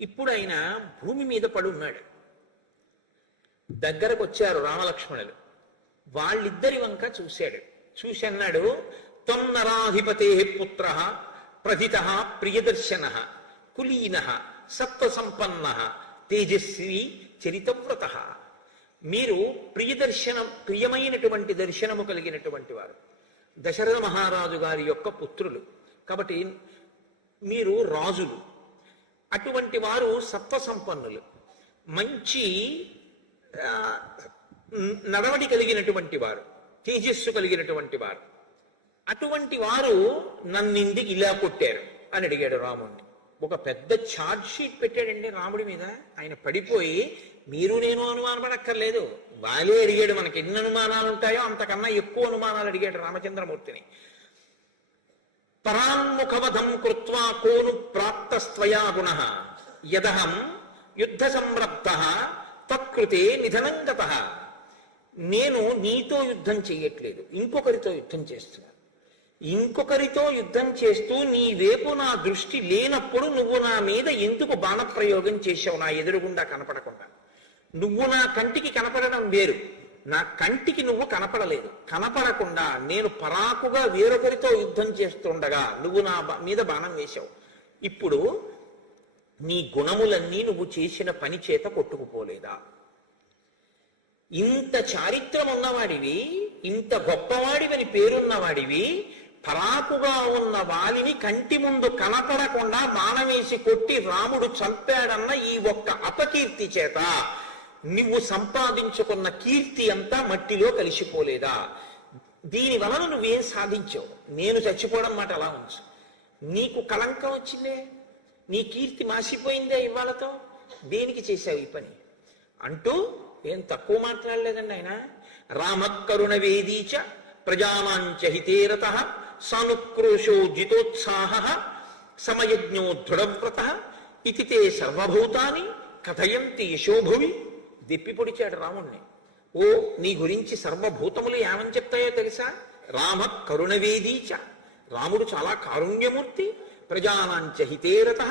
ఇప్పుడు ఆయన భూమి మీద పడి ఉన్నాడు. దగ్గరకు వచ్చారు రామలక్ష్మణులు. వాళ్ళిద్దరి వంక చూశాడు. చూసి అన్నాడు, త్వన్నరాధిపతే పుత్ర ప్రథిత ప్రియదర్శన కులీన సత్వసంపన్న తేజస్వి చరితవ్రత. మీరు ప్రియమైనటువంటి దర్శనము కలిగినటువంటి వారు, దశరథ మహారాజు గారి యొక్క పుత్రులు కాబట్టి మీరు రాజులు. అటువంటి వారు సత్వసంపన్నులు, మంచి నడవడి కలిగినటువంటి వారు, తేజస్సు కలిగినటువంటి వారు. అటువంటి వారు నన్నింటికి ఇలా కొట్టారు అని అడిగాడు రాముడిని. ఒక పెద్ద ఛార్జ్ షీట్ పెట్టాడండి రాముడి మీద. ఆయన పడిపోయి మీరు నేను అనుమానపడక్కర్లేదు, వాలే అడిగాడు. మనకి ఎన్ని అనుమానాలు ఉంటాయో అంతకన్నా ఎక్కువ అనుమానాలు అడిగాడు రామచంద్రమూర్తిని. పరాన్ముఖవధం కృత్వా కోను ప్రాప్తస్త్వయా గుణ యదహం యుద్ధ సంరబ్ధ తత్కృతే నిధనం గతః. నేను నీతో యుద్ధం చెయ్యట్లేదు, ఇంకొకరితో యుద్ధం చేస్తున్నాను. ఇంకొకరితో యుద్ధం చేస్తూ నీ వైపు నా దృష్టి లేనప్పుడు నువ్వు నా మీద ఎందుకు బాణప్రయోగం చేశావు? నా ఎదురుగుండా కనపడకుండా. నువ్వు నా కంటికి కనపడడం వేరు, నా కంటికి నువ్వు కనపడలేదు. కనపడకుండా నేను పరాకుగా వేరొకరితో యుద్ధం చేస్తుండగా నువ్వు నా మీద బాణం వేశావు. ఇప్పుడు నీ గుణములన్నీ నువ్వు చేసిన పని చేత కొట్టుకుపోలేదా? ఇంత చారిత్రం ఉన్నవాడివి, ఇంత గొప్పవాడివని పేరున్నవాడివి, పరాకుగా ఉన్న వాలిని కంటి ముందు కనపడకుండా బాణమేసి కొట్టి రాముడు చంపాడన్న ఈ ఒక్క అపకీర్తి చేత నువ్వు సంపాదించుకున్న కీర్తి అంతా మట్టిలో కలిసిపోలేదా? దీని వలన నువ్వేం సాధించావు? నేను చచ్చిపోవడం మాట అలా ఉంచు, నీకు కళంకం వచ్చిందే, నీ కీర్తి మాసిపోయిందే ఇవాళతో. దేనికి చేశావు ఈ పని అంటూ ఏం తక్కువ మాట్లాడలేదండి ఆయన. రామకరుణ వేదీచ ప్రజానాంచ హితేరత సానుక్రోశో జితోత్సాహ సమయజ్ఞో దృఢవ్రత ఇతి తే సర్వభూతాని కథయంతి యశోభువి. దెప్పి పొడిచాడు రాముణ్ణి. ఓ, నీ గురించి సర్వభూతములు ఏమని చెప్తాయో తెలుసా? రామ కరుణవేదీచ, రాముడు చాలా కారుణ్యమూర్తి. ప్రజానాంచ హితేరత,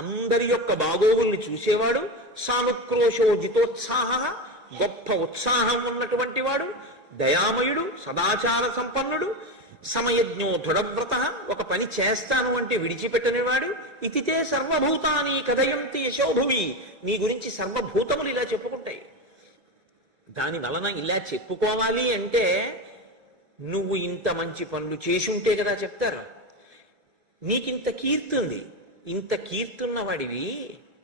అందరి యొక్క బాగోగుల్ని చూసేవాడు. సానుక్రోశో జితోత్సాహ, గొప్ప ఉత్సాహం ఉన్నటువంటి వాడు. దయామయుడు, సదాచార సంపన్నుడు. సమయజ్ఞో దృఢవ్రత, ఒక పని చేస్తాను అంటే విడిచిపెట్టనివాడు. ఇతితే సర్వభూతాని కథయంతి యశోభువి, నీ గురించి సర్వభూతములు ఇలా చెప్పుకుంటాయి. దాని వలన ఇలా చెప్పుకోవాలి అంటే నువ్వు ఇంత మంచి పనులు చేసి ఉంటే కదా చెప్తారు. నీకింత కీర్తి ఉంది, ఇంత కీర్తున్నవాడివి,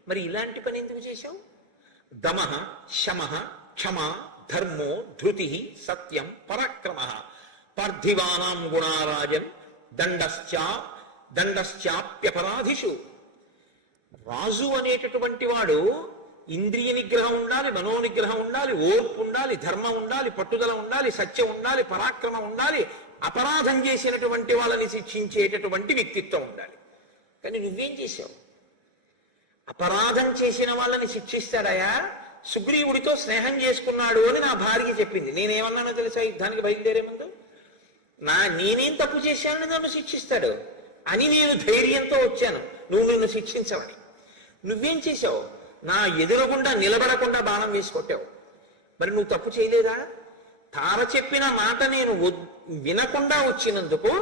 మరి ఇలాంటి పని ఎందుకు చేశావు? దమః శమః క్షమా ధర్మో ధృతి సత్యం పరాక్రమ పార్థివానాం గుణారాజన్ దండశ్చాప్యపరాధిషు. రాజు అనేటటువంటి వాడు ఇంద్రియ నిగ్రహం ఉండాలి, మనోనిగ్రహం ఉండాలి, ఓర్పు ఉండాలి, ధర్మం ఉండాలి, పట్టుదల ఉండాలి, సత్యం ఉండాలి, పరాక్రమం ఉండాలి, అపరాధం చేసినటువంటి వాళ్ళని శిక్షించేటటువంటి వ్యక్తిత్వం ఉండాలి. కానీ నువ్వేం చేశావు? అపరాధం చేసిన వాళ్ళని శిక్షిస్తాడయా? సుగ్రీవుడితో స్నేహం చేసుకున్నాడు అని నా భార్య చెప్పింది. నేనేమన్నానో తెలుసా? యుద్ధానికి బయలుదేరే ముందు, నేనేం తప్పు చేశానని నన్ను శిక్షిస్తాడు అని నేను ధైర్యంతో వచ్చాను, నువ్వు నిన్ను శిక్షించవని. నువ్వేం చేశావు? నా ఎదురుగుండా నిలబడకుండా బాణం వేసి కొట్టావు. మరి నువ్వు తప్పు చేయలేదా? తార చెప్పిన మాట నేను వినకుండా వచ్చినందుకు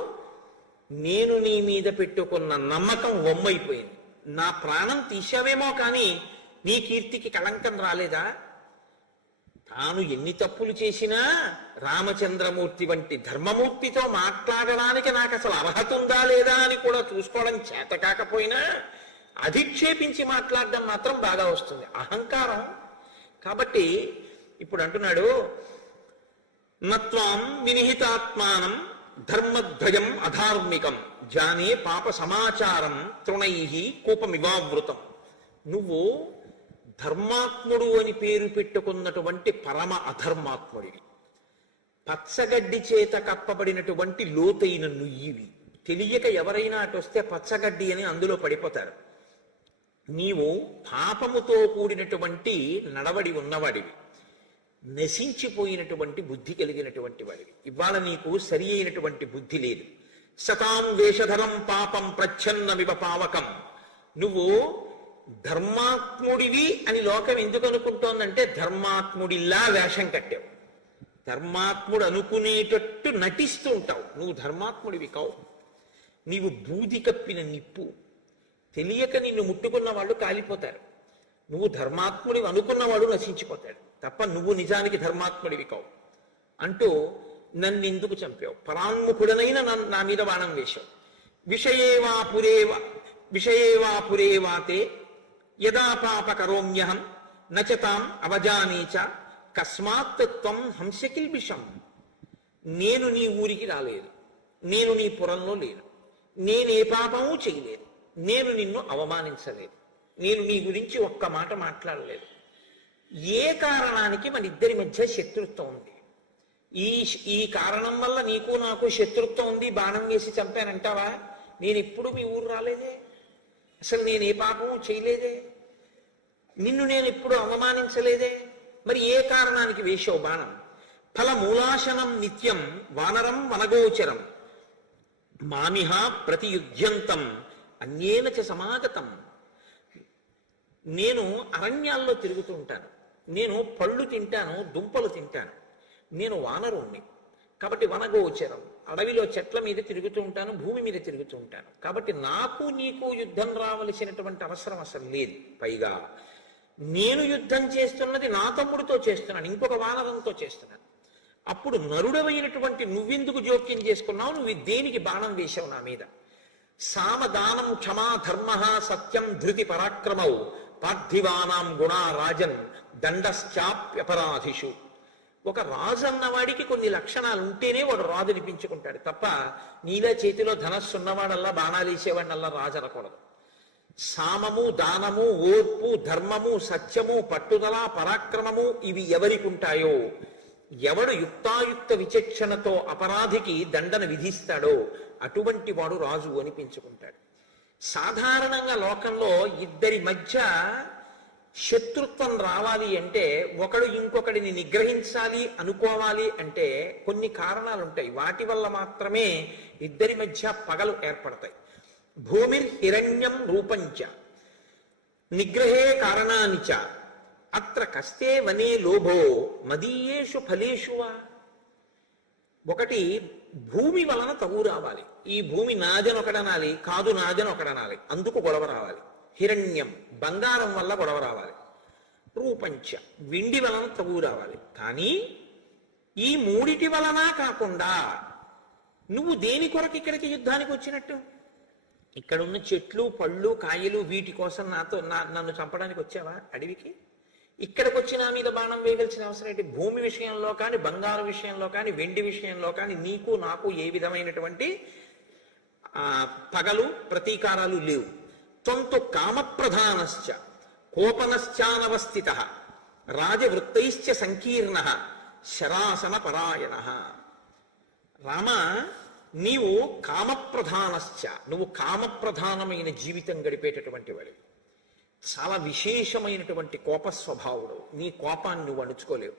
నేను నీ మీద పెట్టుకున్న నమ్మకం వమ్మైపోయింది. నా ప్రాణం తీశావేమో కానీ నీ కీర్తికి కళంకం రాలేదా? తాను ఎన్ని తప్పులు చేసినా రామచంద్రమూర్తి వంటి ధర్మమూర్తితో మాట్లాడడానికి నాకు అసలు అర్హత ఉందా లేదా అని కూడా చూసుకోవడం చేత కాకపోయినా అధిక్షేపించి మాట్లాడడం మాత్రం బాగా వస్తుంది, అహంకారం. కాబట్టి ఇప్పుడు అంటున్నాడు, నత్వాం వినిహితాత్మానం ధర్మధ్వజం అధార్మికం జానే పాప సమాచారం తృణై కూపమివావృతం. నువ్వు ధర్మాత్ముడు అని పేరు పెట్టుకున్నటువంటి పరమ అధర్మాత్ముడివి. పచ్చగడ్డి చేత కప్పబడినటువంటి లోతైన నుయ్యివి. తెలియక ఎవరైనా అటు వస్తే పచ్చగడ్డి అని అందులో పడిపోతారు. నీవు పాపముతో కూడినటువంటి నడవడి ఉన్నవాడివి, నశించిపోయినటువంటి బుద్ధి కలిగినటువంటి వాడివి. ఇవాళ నీకు సరి అయినటువంటి బుద్ధి లేదు. శతాం వేషధరం పాపం ప్రచ్ఛన్నమివ పావకం. నువ్వు ధర్మాత్ముడివి అని లోకం ఎందుకు అనుకుంటోందంటే ధర్మాత్ముడిలా వేషం కట్టావు, ధర్మాత్ముడు అనుకునేటట్టు నటిస్తూ ఉంటావు. నువ్వు ధర్మాత్ముడివి కావు, నీవు బూది కప్పిన నిప్పు. తెలియక నిన్ను ముట్టుకున్న వాళ్ళు కాలిపోతారు, నువ్వు ధర్మాత్ముడివి అనుకున్నవాడు నశించిపోతాడు తప్ప నువ్వు నిజానికి ధర్మాత్ముడివి కావు అంటూ నన్ను ఎందుకు చంపావు, పరాన్ముఖుడనైన నా మీద బాణం వేశావు. విషయేవాపురేవాతే యదా పాప కరోమ్యహం నచతాం అవజానేచ కస్మాత్ త్వం హంసకిల్బిషం. నేను నీ ఊరికి రాలేదు, నేను నీ పురంలో లేను, నేనే పాపము చేయలేదు, నేను నిన్ను అవమానించలేదు, నేను నీ గురించి ఒక్క మాట మాట్లాడలేదు. ఏ కారణానికి మన ఇద్దరి మధ్య శత్రుత్వం ఉంది? ఈ కారణం వల్ల నీకు నాకు శత్రుత్వం ఉంది, బాణం వేసి చంపానంటావా? నేను ఎప్పుడు మీ ఊరు రాలేదే, అసలు నేను ఏ పాపము చేయలేదే, నిన్ను నేను ఎప్పుడు అవమానించలేదే, మరి ఏ కారణానికి వేశావు బాణం? ఫలమూలాశనం నిత్యం వానరం వనగోచరం మామిహ ప్రతియుధ్యంతం అన్యేన చ సమాగతం. నేను అరణ్యాల్లో తిరుగుతూ ఉంటాను, నేను పళ్ళు తింటాను, దుంపలు తింటాను, నేను వానరుణ్ణి కాబట్టి వనగోచరం, అడవిలో చెట్ల మీద తిరుగుతూ ఉంటాను, భూమి మీద తిరుగుతూ ఉంటాను. కాబట్టి నాకు నీకు యుద్ధం రావలసినటువంటి అవసరం అసలు లేదు. పైగా నేను యుద్ధం చేస్తున్నది నా తమ్ముడితో చేస్తున్నాను, ఇంకొక వానరంతో చేస్తున్నాను. అప్పుడు నరుడవైనటువంటి నువ్వెందుకు జోక్యం చేసుకున్నావు? నువ్వు దేనికి బాణం వేశావు నా మీద? సామదానం క్షమా ధర్మ సత్యం ధృతి పరాక్రమౌ పార్థివానాం గుణా రాజన్ దండశ్చాప్యపరాధిషు. ఒక రాజు అన్నవాడికి కొన్ని లక్షణాలు ఉంటేనే వాడు రాజు అనిపించుకుంటాడు తప్ప నీలా చేతిలో ధనస్సు ఉన్నవాడల్లా బాణాలు వేసేవాడినల్లా రాజు అనకూడదు. సామము, దానము, ఓర్పు, ధర్మము, సత్యము, పట్టుదల, పరాక్రమము ఇవి ఎవరికి ఉంటాయో, ఎవడు యుక్తాయుక్త విచక్షణతో అపరాధికి దండన విధిస్తాడో అటువంటి వాడు రాజు అనిపించుకుంటాడు. సాధారణంగా లోకంలో ఇద్దరి మధ్య శత్రుత్వం రావాలి అంటే, ఒకడు ఇంకొకడిని నిగ్రహించాలి అనుకోవాలి అంటే కొన్ని కారణాలు ఉంటాయి. వాటి వల్ల మాత్రమే ఇద్దరి మధ్య పగలు ఏర్పడతాయి. భూమిర్హిరణ్యం రూపంచ నిగ్రహే కారణాని చ అత్ర కస్తే వనే లోభో మదీయేషు ఫలేషువా. ఒకటి భూమి వలన తగు రావాలి, ఈ భూమి నాదని ఒకడనాలి, కాదు నాదని ఒకడనాలి, అందుకు గొడవ రావాలి. హిరణ్యం బంగారం వల్ల గొడవ రావాలి. రూపంచ వెండి వలన తగు రావాలి. కానీ ఈ మూడిటి వలన కాకుండా నువ్వు దేని కొరకు ఇక్కడికి యుద్ధానికి వచ్చినట్టు? ఇక్కడ ఉన్న చెట్లు, పళ్ళు, కాయలు వీటి కోసం నన్ను చంపడానికి వచ్చావా అడవికి? ఇక్కడికి వచ్చి నా మీద బాణం వేయవలసిన అవసరం ఏంటి? భూమి విషయంలో కానీ, బంగారు విషయంలో కానీ, వెండి విషయంలో కానీ నీకు నాకు ఏ విధమైనటువంటి పగలు ప్రతీకారాలు లేవు. త్వంతు కామప్రధానశ్చ కోపనశ్చానవస్థిత రాజవృత్తైశ్చ సంకీర్ణ శరాసన పరాయణ. రామ, నీవు కామప్రధానశ్చ, నువ్వు కామప్రధానమైన జీవితం గడిపేటటువంటి వాడు, చాలా విశేషమైనటువంటి కోప స్వభావుడు, నీ కోపాన్ని నువ్వు అణుచుకోలేవు.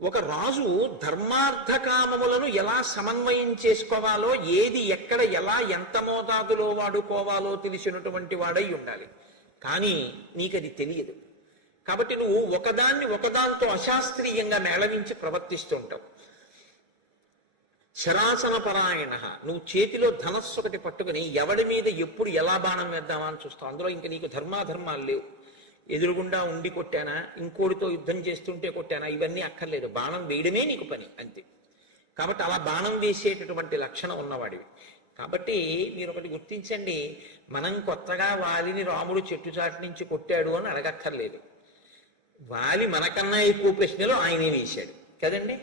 ఒక రాజు ధర్మార్థ కామములను ఎలా సమన్వయం చేసుకోవాలో, ఏది ఎక్కడ ఎలా ఎంత మోతాదులో వాడుకోవాలో తెలిసినటువంటి వాడై ఉండాలి. కానీ నీకది తెలియదు కాబట్టి నువ్వు ఒకదాంతో అశాస్త్రీయంగా మేళవించి ప్రవర్తిస్తూ ఉంటావు. శరాసన పరాయణ, నువ్వు చేతిలో ధనస్సు ఒకటి పట్టుకుని ఎవడి మీద ఎప్పుడు ఎలా బాణం వేద్దామా అని చూస్తావు. అందులో ఇంక నీకు ధర్మాధర్మాలు లేవు. ఎదురుగుండా ఉండి కొట్టానా, ఇంకోటితో యుద్ధం చేస్తుంటే కొట్టానా, ఇవన్నీ అక్కర్లేదు. బాణం వేయడమే నీకు పని, అంతే. కాబట్టి అలా బాణం వేసేటటువంటి లక్షణం ఉన్నవాడివి. కాబట్టి మీరు ఒకటి గుర్తించండి, మనం కొత్తగా వాలిని రాముడు చెట్టు చాటు నుంచి కొట్టాడు అని అడగక్కర్లేదు. వాలి మనకన్నా ఎక్కువ ప్రశ్నలు ఆయనే వేశాడు కదండి.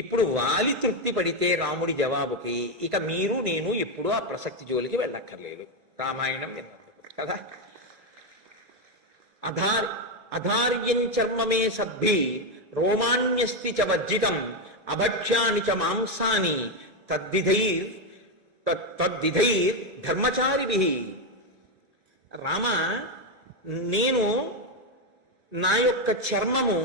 ఇప్పుడు వాలి తృప్తి పడితే రాముడి జవాబుకి ఇక మీరు నేను ఎప్పుడూ ఆ ప్రసక్తి జోలికి వెళ్ళక్కర్లేదు. రామాయణం విన్నప్పుడు కదా. అధార్యం చర్మమే సద్భి రోమాణ్యస్తి చ వర్జితం అభక్ష్యాని చ మాంసాని తద్విధైర్ ధర్మచారిభి. రామ, నేను నా యొక్క చర్మము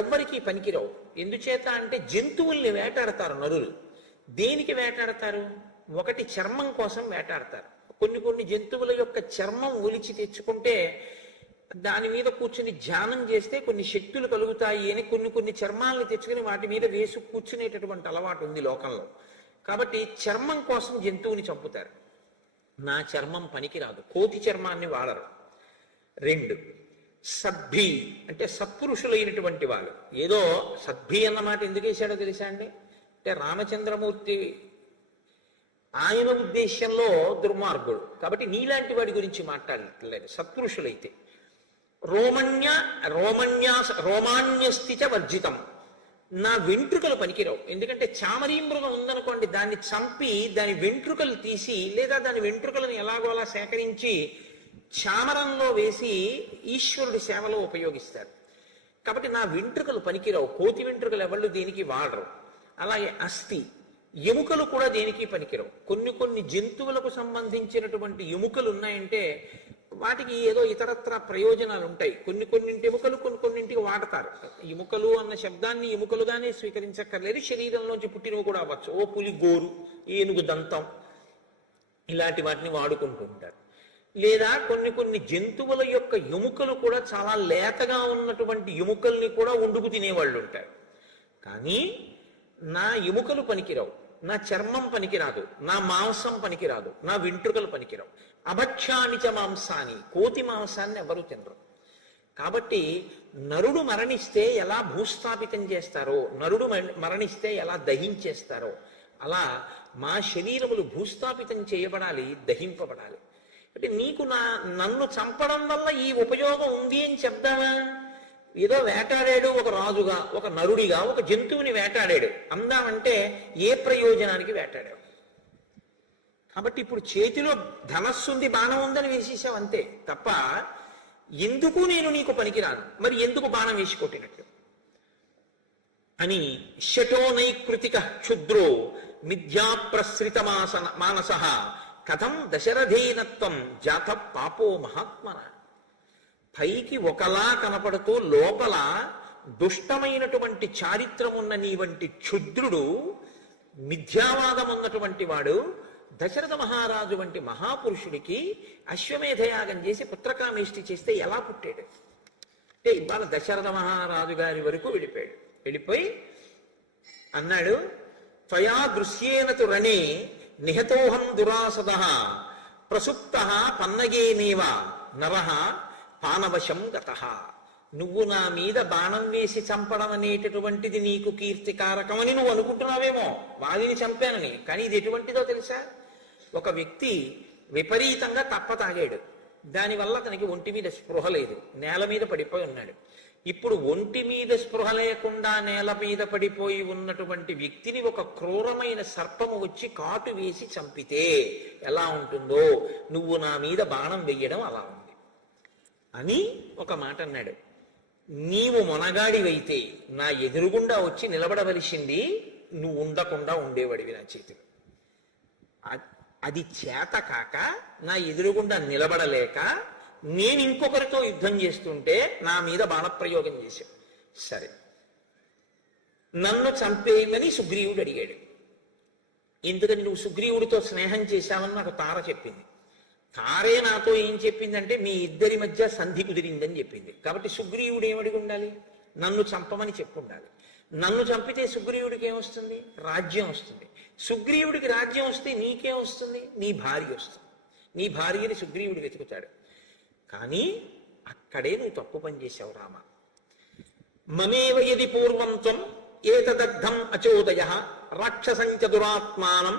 ఎవ్వరికీ పనికిరావు. ఎందుచేత అంటే జంతువుల్ని వేటాడతారు నరులు. దేనికి వేటాడతారు? ఒకటి చర్మం కోసం వేటాడతారు, కొన్ని కొన్ని జంతువుల యొక్క చర్మం ఒలిచి తెచ్చుకుంటే దాని మీద కూర్చుని ధ్యానం చేస్తే కొన్ని శక్తులు కలుగుతాయి అని కొన్ని కొన్ని చర్మాలను తెచ్చుకుని వాటి మీద వేసి కూర్చునేటటువంటి అలవాటు ఉంది లోకంలో. కాబట్టి చర్మం కోసం జంతువుని చంపుతారు. నా చర్మం పనికిరాదు, కోతి చర్మాన్ని వాడరు. 2, సద్భి అంటే సత్పురుషులైనటువంటి వాళ్ళు. ఏదో సద్భి అన్నమాట ఎందుకు వేశాడో తెలుసా అండి? అంటే రామచంద్రమూర్తి ఆయన ఉద్దేశ్యంలో దుర్మార్గుడు కాబట్టి నీలాంటి వాడి గురించి మాట్లాడలేదు. సత్పురుషులైతే రోమాన్యస్థిత వర్జితం, నా వెంట్రుకలు పనికిరావు. ఎందుకంటే చామరీ మృగం ఉందనుకోండి, దాన్ని చంపి దాని వెంట్రుకలు తీసి లేదా దాని వెంట్రుకలను ఎలాగోలా సేకరించి చామరంలో వేసి ఈశ్వరుడి సేవలో ఉపయోగిస్తారు. కాబట్టి నా వెంట్రుకలు పనికిరావు. కోతి వెంట్రుకలు ఎవళ్ళు దేనికి వాడరు. అలాగే అస్థి, ఎముకలు కూడా దేనికి పనికిరావు. కొన్ని కొన్ని జంతువులకు సంబంధించినటువంటి ఎముకలు ఉన్నాయంటే వాటికి ఏదో ఇతరత్ర ప్రయోజనాలు ఉంటాయి. కొన్నింటి ఎముకలు కొన్నింటికి వాడతారు. ఎముకలు అన్న శబ్దాన్ని ఎముకలుగానే స్వీకరించక్కర్లేదు, శరీరంలోంచి పుట్టినవి కూడా అవ్వచ్చు. ఓ పులి గోరు, ఏనుగు దంతం, ఇలాంటి వాటిని వాడుకుంటూ ఉంటారు. లేదా కొన్ని జంతువుల యొక్క ఎముకలు కూడా చాలా లేతగా ఉన్నటువంటి ఎముకల్ని కూడా వండుకు తినేవాళ్ళు ఉంటారు. కానీ నా ఎముకలు పనికిరావు, నా చర్మం పనికిరాదు, నా మాంసం పనికిరాదు, నా వెంట్రుకలు పనికిరావు. అభక్షానిచ మాంసాన్ని, కోతి మాంసాన్ని ఎవరు తినరు. కాబట్టి నరుడు మరణిస్తే ఎలా భూస్థాపితం చేస్తారో, నరుడు మరణిస్తే ఎలా దహించేస్తారో, అలా మా శరీరములు భూస్థాపితం చేయబడాలి, దహింపబడాలి. అంటే నీకు నన్ను చంపడం వల్ల ఈ ఉపయోగం ఉంది అని చెప్దామా? ఏదో వేటాడాడు ఒక రాజుగా, ఒక నరుడిగా ఒక జంతువుని వేటాడాడు అందామంటే ఏ ప్రయోజనానికి వేటాడాడు? కాబట్టి ఇప్పుడు చేతిలో ధనస్సుంది, బాణం ఉందని వేసేసావు అంతే తప్ప ఎందుకు నేను నీకు పనికిరాను, మరి ఎందుకు బాణం వేసి కొట్టినట్లు అని. శటోనైకృతిక క్షుద్రో మిథ్యాప్రసృత మానస కథం దశరథేనత్వం జాత పాపో మహాత్మన. పైకి ఒకలా కనపడుతూ లోపల దుష్టమైనటువంటి చారిత్రం ఉన్న నీ వంటి క్షుద్రుడు, మిథ్యావాదం ఉన్నటువంటి వాడు దశరథ మహారాజు వంటి మహాపురుషుడికి అశ్వమేధయాగం చేసి పుత్రకామేష్టి చేస్తే ఎలా పుట్టాడు? అంటే ఇవాళ దశరథ మహారాజు గారి వరకు వెళ్ళిపోయి అన్నాడు, త్వయా దృశ్యేనతు రణే నిహతోహం దురాసద ప్రసుప్త పన్నగేనేవ నరః పానవశం గతః. నువ్వు నా మీద బాణం వేసి చంపడం అనేటటువంటిది నీకు కీర్తికారకమని నువ్వు అనుకుంటున్నావేమో, వాదిని చంపానని. కానీ ఇది ఎటువంటిదో తెలుసా? ఒక వ్యక్తి విపరీతంగా తప్ప తాగాడు, దానివల్ల అతనికి ఒంటి మీద స్పృహ లేదు, నేల మీద పడిపోయి ఉన్నాడు. ఇప్పుడు ఒంటి మీద స్పృహ లేకుండా నేల మీద పడిపోయి ఉన్నటువంటి వ్యక్తిని ఒక క్రూరమైన సర్పము వచ్చి కాటు వేసి చంపితే ఎలా ఉంటుందో, నువ్వు నా మీద బాణం వెయ్యడం అలా ఉంది అని ఒక మాట అన్నాడు. నీవు మొనగాడివైతే నా ఎదురుగుండా వచ్చి నిలబడవలసింది, నువ్వు ఉండకుండా ఉండేవాడివి నా చేతిలో. అది చేత కాక నా ఎదురుగుండా నిలబడలేక నేను ఇంకొకరితో యుద్ధం చేస్తుంటే నా మీద బాణప్రయోగం చేశాడు. సరే, నన్ను చంపేయమని సుగ్రీవుడు అడిగాడు. ఎందుకని? నువ్వు సుగ్రీవుడితో స్నేహం చేశావని నాకు తార చెప్పింది. తారే నాతో ఏం చెప్పిందంటే మీ ఇద్దరి మధ్య సంధి కుదిరిందని చెప్పింది. కాబట్టి సుగ్రీవుడు ఏమడిగి ఉండాలి? నన్ను చంపమని చెప్పు ఉండాలి. నన్ను చంపితే సుగ్రీవుడికి ఏమొస్తుంది? రాజ్యం వస్తుంది. సుగ్రీవుడికి రాజ్యం వస్తే నీకేం వస్తుంది? నీ భార్య వస్తుంది. నీ భార్యని సుగ్రీవుడు వెతుకుతాడు. కానీ అక్కడే నువ్వు తప్పు పని చేశావు రామ. మమేవ యది పూర్వం త్వం ఏతదగ్ధం అచోదయ రాక్షసంచ దురాత్మానం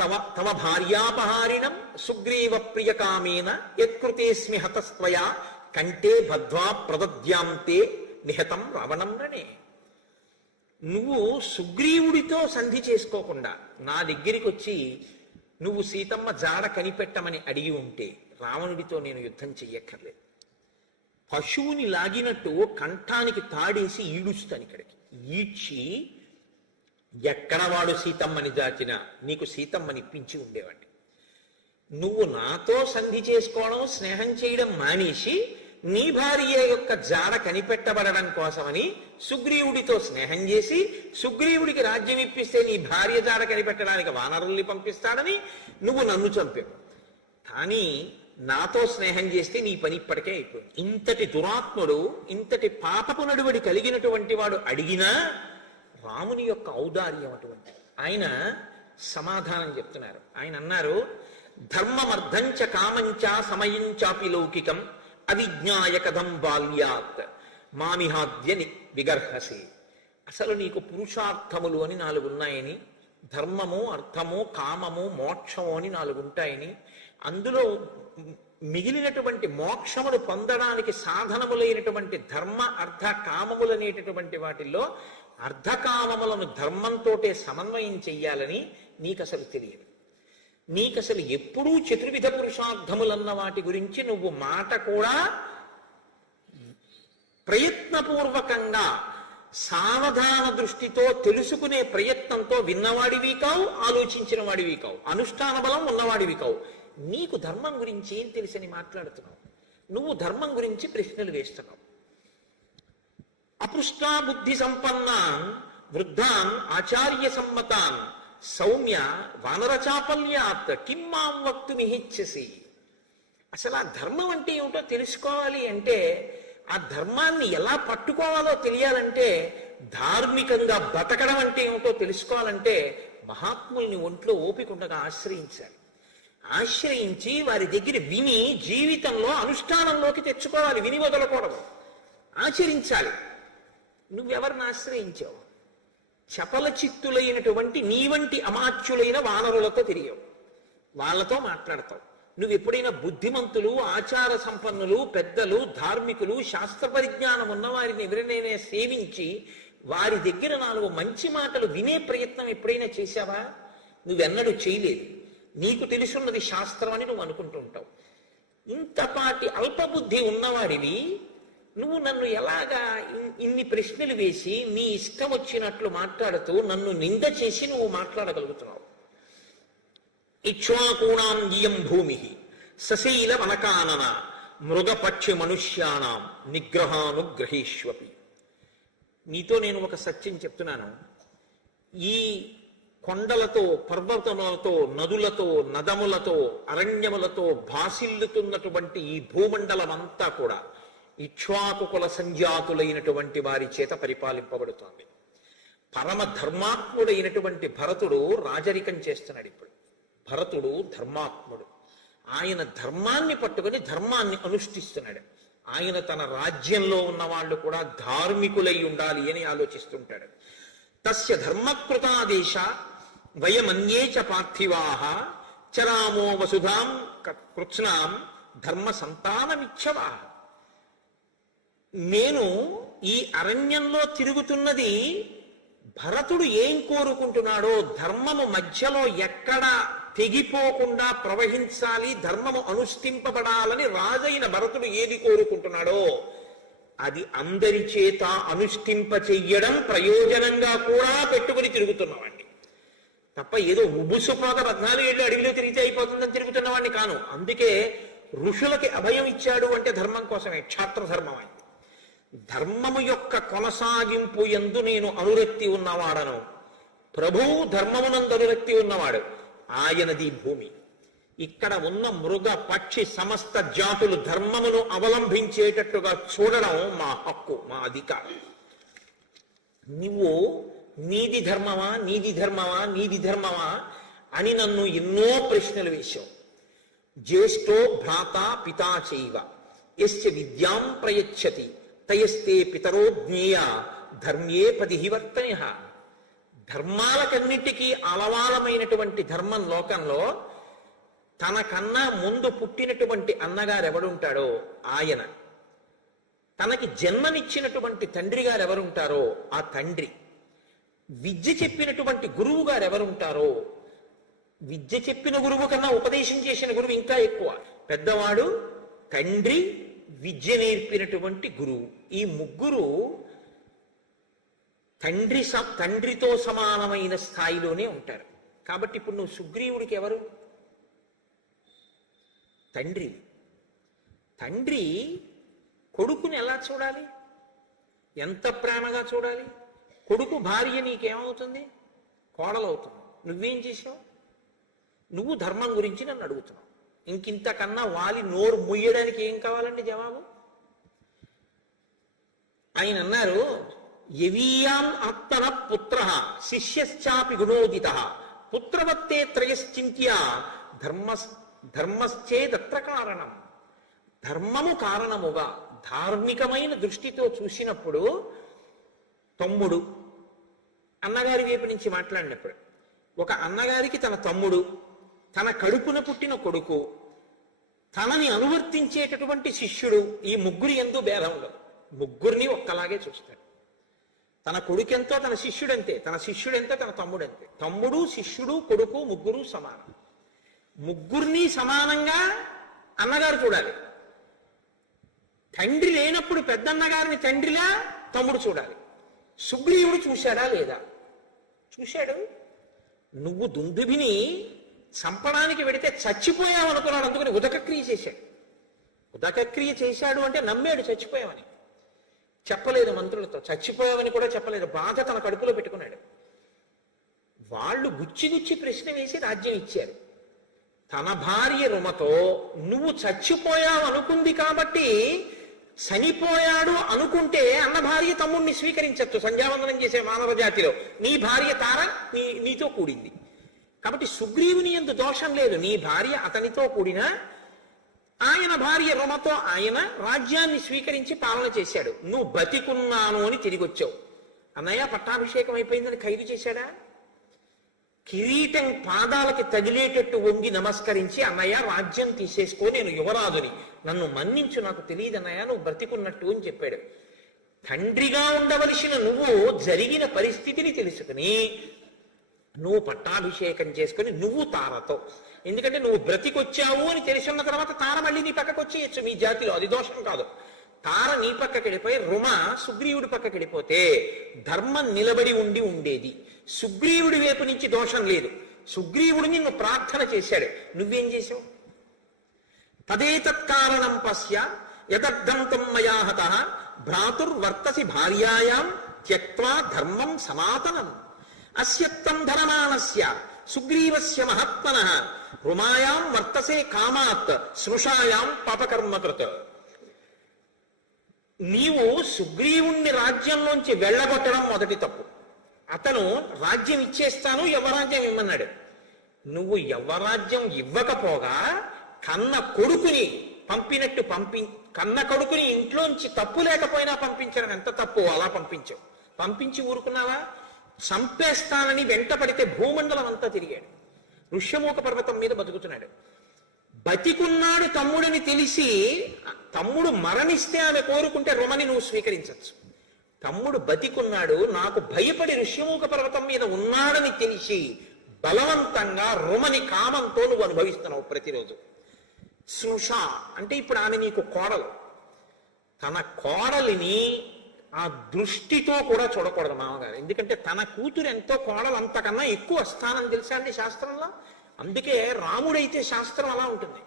తవ భార్యాపహారిణం సుగ్రీవ ప్రియకామేన యత్కృతేస్మి హతస్త్వయా కంటే బద్ధ్వా ప్రదద్యాంతే నిహతం రావణం రణే. నువ్వు సుగ్రీవుడితో సంధి చేసుకోకుండా నా దగ్గరికి వచ్చి నువ్వు సీతమ్మ జాడ కనిపెట్టమని అడిగి ఉంటే రావణుడితో నేను యుద్ధం చెయ్యక్కర్లేదు. పశువుని లాగినట్టు కంఠానికి తాడేసి ఈడుస్తాను, ఇక్కడికి ఈడ్చి ఎక్కడ వాడు సీతమ్మని దాచినా నీకు సీతమ్మని ఇప్పించి ఉండేవాడిని. నువ్వు నాతో సంధి చేసుకోవడం, స్నేహం చేయడం మానేసి నీ భార్య యొక్క జాడ కనిపెట్టబడడం కోసమని సుగ్రీవుడితో స్నేహం చేసి సుగ్రీవుడికి రాజ్యం ఇప్పిస్తే నీ భార్య జాడ కనిపెట్టడానికి వానరుల్ని పంపిస్తాడని నువ్వు నన్ను చంపావు. కానీ నాతో స్నేహం చేస్తే నీ పని ఇప్పటికే అయిపోయింది. ఇంతటి దురాత్ముడు, ఇంతటి పాపపు నడువడి కలిగినటువంటి వాడు అడిగినా రాముని యొక్క ఔదార్యం అటువంటి. ఆయన సమాధానం చెప్తున్నారు. ఆయన అన్నారు, ధర్మమర్థంచ కామంచ సమయంచాపి లౌకికం అవిజ్ఞాయ కథం బాల్యాత్ మామిహాద్య విగర్హసి. అసలు నీకు పురుషార్థములు అని 4 ఉన్నాయని, ధర్మము, అర్థము, కామము, మోక్షము అని 4 ఉంటాయని, అందులో మిగిలినటువంటి మోక్షమును పొందడానికి సాధనములైనటువంటి ధర్మ, అర్థ, కామములనేటటువంటి వాటిల్లో అర్ధకామములను ధర్మంతోటే సమన్వయం చెయ్యాలని నీకు అసలు తెలియదు. నీకు అసలు ఎప్పుడూ చతుర్విధ పురుషార్థములన్న వాటి గురించి నువ్వు మాట కూడా ప్రయత్నపూర్వకంగా సావధాన దృష్టితో తెలుసుకునే ప్రయత్నంతో విన్నవాడివి కావు, ఆలోచించిన వాడివి కావు, అనుష్ఠాన బలం ఉన్నవాడివి కావు. నీకు ధర్మం గురించి ఏం తెలిసని మాట్లాడుతున్నావు? నువ్వు ధర్మం గురించి ప్రశ్నలు వేస్తున్నావు. అపృష్టా బుద్ధి సంపన్నాన్ వృద్ధాన్ ఆచార్య సమ్మతాన్ సౌమ్య వానరచాపల్యాత్ కిం మాం వక్తుమిహిచ్చసి. అసలు ఆ ధర్మం అంటే ఏమిటో తెలుసుకోవాలి అంటే, ఆ ధర్మాన్ని ఎలా పట్టుకోవాలో తెలియాలంటే, ధార్మికంగా బతకడం అంటే ఏమిటో తెలుసుకోవాలంటే మహాత్ముల్ని ఒంట్లో ఓపికండగా ఆశ్రయించాలి. ఆశ్రయించి వారి దగ్గర విని జీవితంలో అనుష్ఠానంలోకి తెచ్చుకోవాలి. విని వదలకూడదు, ఆచరించాలి. నువ్వెవరిని ఆశ్రయించావు? చపల చిత్తులైనటువంటి నీ వంటి అమాత్యులైన వానరులతో తిరిగావు, వాళ్ళతో మాట్లాడతావు. నువ్వు ఎప్పుడైనా బుద్ధిమంతులు, ఆచార సంపన్నులు, పెద్దలు, ధార్మికులు, శాస్త్ర పరిజ్ఞానం ఉన్న వారిని ఎవరినైనా సేవించి వారి దగ్గర 4 మంచి మాటలు వినే ప్రయత్నం ఎప్పుడైనా చేశావా? నువ్వెన్నడూ చేయలేదు. నీకు తెలుసున్నది శాస్త్రం అని నువ్వు అనుకుంటూ ఉంటావు. ఇంతపాటి అల్పబుద్ధి ఉన్నవాడివి నువ్వు నన్ను ఎలాగా ఇన్ని ప్రశ్నలు వేసి నీ ఇష్టం వచ్చినట్లు మాట్లాడుతూ నన్ను నింద చేసి నువ్వు మాట్లాడగలుగుతున్నావు? ఇక్ష్వాకూణాం జియం భూమి సశైల వనకానన మృగపక్షి మనుష్యానాం నిగ్రహానుగ్రహీష్వపి. నీతో నేను ఒక సత్యం చెప్తున్నాను. ఈ కొండలతో, పర్వతములతో, నదులతో, నదములతో, అరణ్యములతో భాసిల్లుతున్నటువంటి ఈ భూమండలం అంతా కూడా ఇక్ష్వాకుకుల సంజాతులైనటువంటి వారి చేత పరిపాలింపబడుతోంది. పరమ ధర్మాత్ముడైనటువంటి భరతుడు రాజరికం చేస్తున్నాడు. ఇప్పుడు భరతుడు ధర్మాత్ముడు. ఆయన ధర్మాన్ని పట్టుకొని ధర్మాన్ని అనుష్ఠిస్తున్నాడు. ఆయన తన రాజ్యంలో ఉన్న వాళ్ళు కూడా ధార్మికులై ఉండాలి అని ఆలోచిస్తుంటాడు. తస్య ధర్మకృతాదేశ వయమన్యే చ పార్థివాః చరామో వసుధాం కృత్స్నాం ధర్మ సంతానమిచ్చవా. నేను ఈ అరణ్యంలో తిరుగుతున్నది భరతుడు ఏం కోరుకుంటున్నాడో, ధర్మము మధ్యలో ఎక్కడ తెగిపోకుండా ప్రవహించాలి, ధర్మము అనుష్ఠింపబడాలని రాజైన భరతుడు ఏది కోరుకుంటున్నాడో అది అందరి చేత అనుష్ఠింప చెయ్యడం ప్రయోజనంగా కూడా పెట్టుకుని తిరుగుతున్నవాడిని తప్ప ఏదో ఉబుసుపోక 14 ఏళ్ళు అడవిలో తిరిగితే అయిపోతుందని తిరుగుతున్నవాడిని కాను. అందుకే ఋషులకి అభయం ఇచ్చాడు అంటే ధర్మం కోసమే, క్షాత్ర ధర్మం అయింది. ధర్మము యొక్క కొనసాగింపు యందు నేను అనురక్తి ఉన్నవాడను. ప్రభువు ధర్మమునందు అనురక్తి ఉన్నవాడు. ఆయనది భూమి. ఇక్కడ ఉన్న మృగ పక్షి సమస్త జాతులు ధర్మమును అవలంబించేటట్టుగా చూడడం మా హక్కు, మా అధికారం. నువ్వు నీది ధర్మమా, నీది ధర్మమా, నీది ధర్మమా అని నన్ను ఎన్నో ప్రశ్నలు వేశావు. జ్యేష్ఠో భ్రాత పితా చైవ యస్య విద్యాం ప్రయచ్చతి తయస్తే పితరో జ్ఞేయ ధర్మ్యే పదిహివర్తనిహ. ధర్మాలకన్నిటికీ అలవాలమైనటువంటి ధర్మం లోకంలో తనకన్నా ముందు పుట్టినటువంటి అన్నగారు ఎవడుంటాడో ఆయన, తనకి జన్మనిచ్చినటువంటి తండ్రి గారు ఎవరుంటారో ఆ తండ్రి, విద్య చెప్పినటువంటి గురువు గారు ఎవరుంటారో, విద్య చెప్పిన గురువు కన్నా ఉపదేశం చేసిన గురువు ఇంకా ఎక్కువ. పెద్దవాడు, తండ్రి, విద్య నేర్పినటువంటి గురువు, ఈ ముగ్గురు తండ్రితో సమానమైన స్థాయిలోనే ఉంటారు. కాబట్టి ఇప్పుడు నువ్వు సుగ్రీవుడికి ఎవరు? తండ్రి. తండ్రి కొడుకుని ఎలా చూడాలి? ఎంత ప్రేమగా చూడాలి? కొడుకు భార్య నీకేమవుతుంది? కోడలవుతుంది. నువ్వేం చేసావు? నువ్వు ధర్మం గురించి నన్ను అడుగుతున్నావు. ఇంకింతకన్నా వాలి నోరు ముయ్యడానికి ఏం కావాలండి జవాబు? ఆయన అన్నారు, యవీయాం ఆత్మన పుత్ర శిష్యశ్చాపి గుణోదిత పుత్రవత్తే త్రయశ్చింత్య ధర్మశ్చేదత్ర కారణం. ధర్మము కారణముగా ధార్మికమైన దృష్టితో చూసినప్పుడు తమ్ముడు, అన్నగారి వైపు నుంచి మాట్లాడినప్పుడు ఒక అన్నగారికి తన తమ్ముడు, తన కడుపున పుట్టిన కొడుకు, తనని అనువర్తించేటటువంటి శిష్యుడు, ఈ ముగ్గురు ఎందు భేదం ఉండదు. ముగ్గురిని ఒక్కలాగే చూస్తాడు. తన కొడుకెంతో తన శిష్యుడంతే, తన శిష్యుడెంతో తన తమ్ముడంతే. తమ్ముడు, శిష్యుడు, కొడుకు ముగ్గురు సమానం. ముగ్గురిని సమానంగా అన్నగారు చూడాలి. తండ్రి లేనప్పుడు పెద్దన్నగారిని తండ్రిలా తమ్ముడు చూడాలి. సుగ్రీవుడు చూశాడా లేదా? చూశాడు. నువ్వు దుందుభిని చంపడానికి వెడితే చచ్చిపోయావు అనుకున్నాడు, అందుకని ఉదకక్రియ చేశాడు. ఉదకక్రియ చేశాడు అంటే నమ్మాడు చచ్చిపోయావని. చెప్పలేదు మంత్రులతో, చచ్చిపోయావని కూడా చెప్పలేదు. బాధ తన కడుపులో పెట్టుకున్నాడు. వాళ్ళు గుచ్చి ప్రశ్న వేసి రాజ్యం ఇచ్చారు. తన భార్య రుమతో నువ్వు చచ్చిపోయావు అనుకుంది కాబట్టి చనిపోయాడు అనుకుంటే అన్న భార్య తమ్ముడిని స్వీకరించచ్చు. సంధ్యావందనం చేసే మానవ జాతిలో నీ భార్య తార నీతో కూడింది కాబట్టి సుగ్రీవుని యందు దోషం లేదు. నీ భార్య అతనితో కూడిన ఆయన భార్య రుమతో ఆయన రాజ్యాన్ని స్వీకరించి పాలన చేశాడు. నువ్వు బతికున్నాను అని తిరిగి వచ్చావు. అన్నయ్య పట్టాభిషేకం అయిపోయిందని ఖైదు చేశాడా? కిరీటం పాదాలకి తగిలేటట్టు వంగి నమస్కరించి, అన్నయ్య రాజ్యం తీసేసుకో, నేను యువరాజుని, నన్ను మన్నించు, నాకు తెలియదన్నయ్య నువ్వు బ్రతికున్నట్టు అని చెప్పాడు. తండ్రిగా ఉండవలసిన నువ్వు జరిగిన పరిస్థితిని తెలుసుకుని నువ్వు పట్టాభిషేకం చేసుకుని నువ్వు తారతో, ఎందుకంటే నువ్వు బ్రతికొచ్చావు అని తెలిసిన తర్వాత తార మళ్ళీ నీ పక్కకు వచ్చేయచ్చు. మీ జాతిలో అది దోషం కాదు. తార నీ పక్కకి వెళ్ళిపోయి రుమ సుగ్రీవుడి పక్కకి వెళ్ళిపోతే ధర్మం నిలబడి ఉండేది. సుగ్రీవుడి వైపు నుంచి దోషం లేదు. సుగ్రీవుడు నిన్ను ప్రార్థన చేశాడు, నువ్వేం చేశావు? తదేతత్కారణం పశ్య యదర్థంతం మయా హతః భ్రాతుర్వర్తసి భార్యాయాం త్యక్త్వా ధర్మం సనాతనం అస్యత్తం ధనమానస్య సుగ్రీవస్య మహాత్మనః రుమాయాం వర్తసే కామాత్ స్మృషాయాం పాపకర్మకృత్. నీవు సుగ్రీవుణ్ణి రాజ్యంలోంచి వెళ్ళగొట్టడం మొదటి తప్పు. అతను రాజ్యం ఇచ్చేస్తాను, యవ్వరాజ్యం ఇమ్మన్నాడు. నువ్వు యవ్వరాజ్యం ఇవ్వకపోగా కన్న కొడుకుని పంపినట్టు కన్న కొడుకుని ఇంట్లోంచి తప్పు లేకపోయినా పంపించడం ఎంత తప్పు. అలా పంపించావు. పంపించి ఊరుకున్నావా? చంపేస్తానని వెంట పడితే భూమండలం అంతా తిరిగాడు. ఋష్యమూక పర్వతం మీద బతుకుతున్నాడు. బతికున్నాడు తమ్ముడిని తెలిసి, తమ్ముడు మరణిస్తే ఆమె కోరుకుంటే రుమని నువ్వు స్వీకరించవచ్చు. తమ్ముడు బతికున్నాడు, నాకు భయపడి ఋష్యమూక పర్వతం మీద ఉన్నాడని తెలిసి బలవంతంగా రుమని కామంతో నువ్వు అనుభవిస్తున్నావు ప్రతిరోజు. స్నుష అంటే ఇప్పుడు ఆమె నీకు కోడలు. తన కోడలిని ఆ దృష్టితో కూడా చూడకూడదు మామగారు. ఎందుకంటే తన కూతురు ఎంతో కోడలు అంతకన్నా ఎక్కువ స్థానం తెలుసా అండి శాస్త్రంలో. అందుకే రాముడైతే శాస్త్రం అలా ఉంటుంది.